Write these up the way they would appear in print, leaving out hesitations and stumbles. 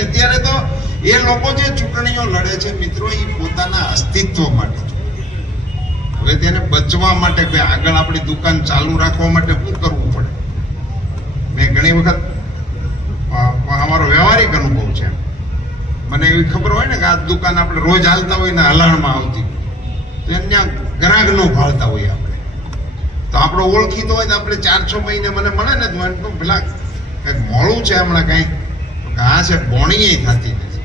નહીં. અત્યારે તો એ લોકો જે ચૂંટણીઓ લડે છે મિત્રો, એ પોતાના અસ્તિત્વ માટે. હવે તેને બચવા માટે કે આગળ આપણી દુકાન ચાલુ રાખવા માટે શું કરવું પડે? મેં ઘણી વખત અમારો વ્યવહારિક અનુભવ છે. મને એવી ખબર હોય ને કે આ દુકાન આપણે રોજ હાલતા હોય ને હલાણમાં આવતી, તો એને ત્યાં ગ્રાહક ન ભાળતા હોય આપણે, તો આપણે ઓળખીતો હોય ને આપણે 4-6 મહિને મને મળે ને તો પેલા કંઈક મોડું છે હમણાં કંઈક, આ છે બોણી થતી નથી,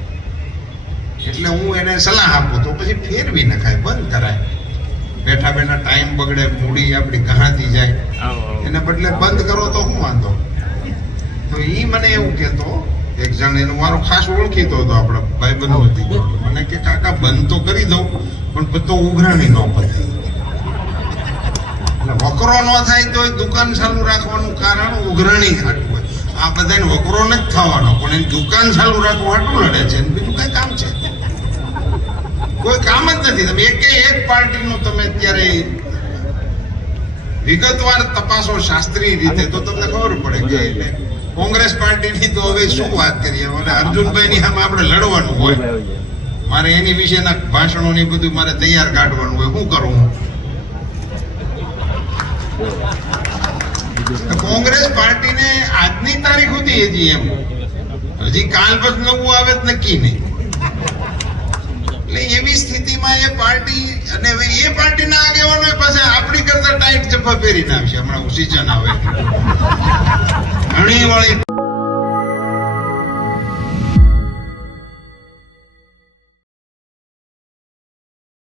એટલે હું એને સલાહ આપું તો પછી ફેરવી નખાય, બંધ કરાય. બેઠા બેઠા ટાઈમ બગડે, મૂડી આપણી ગહાતી જાય, એને બદલે બંધ કરો તો શું વાંધો? તો એ મને એવું કહેતો, એક જણ એનું મારો ખાસ ઓળખીતો હતો, આપણા ભાઈબંધો હતી, મને કે કાકા બંધ તો કરી દઉં પણ બધો ઉઘરાણી ન પતે, એટલે વકરો ન થાય તો દુકાન ચાલુ રાખવાનું કારણ ઉઘરાણી હાટું હોય. આ બધાને વકરો નથી થવાનો, પણ એની દુકાન ચાલુ રાખવું હાટું લડે છે, બીજું કઈ કામ છે? કોઈ કામ જ નથી. તમે એક પાર્ટીનું તમે અત્યારે વિગતવાર તપાસો શાસ્ત્રીય રીતે તો તમને ખબર પડે કે કોંગ્રેસ પાર્ટીની તો હવે શું વાત કરીએ. અર્જુનભાઈની સામે આપણે લડવાનું હોય, મારે એની વિશેના ભાષણો ને બધું મારે તૈયાર કાઢવાનું હોય, શું કરું? કોંગ્રેસ પાર્ટીને આજની તારીખ સુધી હજી એમ હજી કાલ પછી નવું આવે જ નક્કી નહીં. એટલે એવી સ્થિતિમાં એ પાર્ટી અને એ પાર્ટીના આગેવાનો પાસે આપણી કરતા ટાઈટ ચપ્પા પહેરીને આવશે. હમણાં સિઝન આવે ઘણી વાળી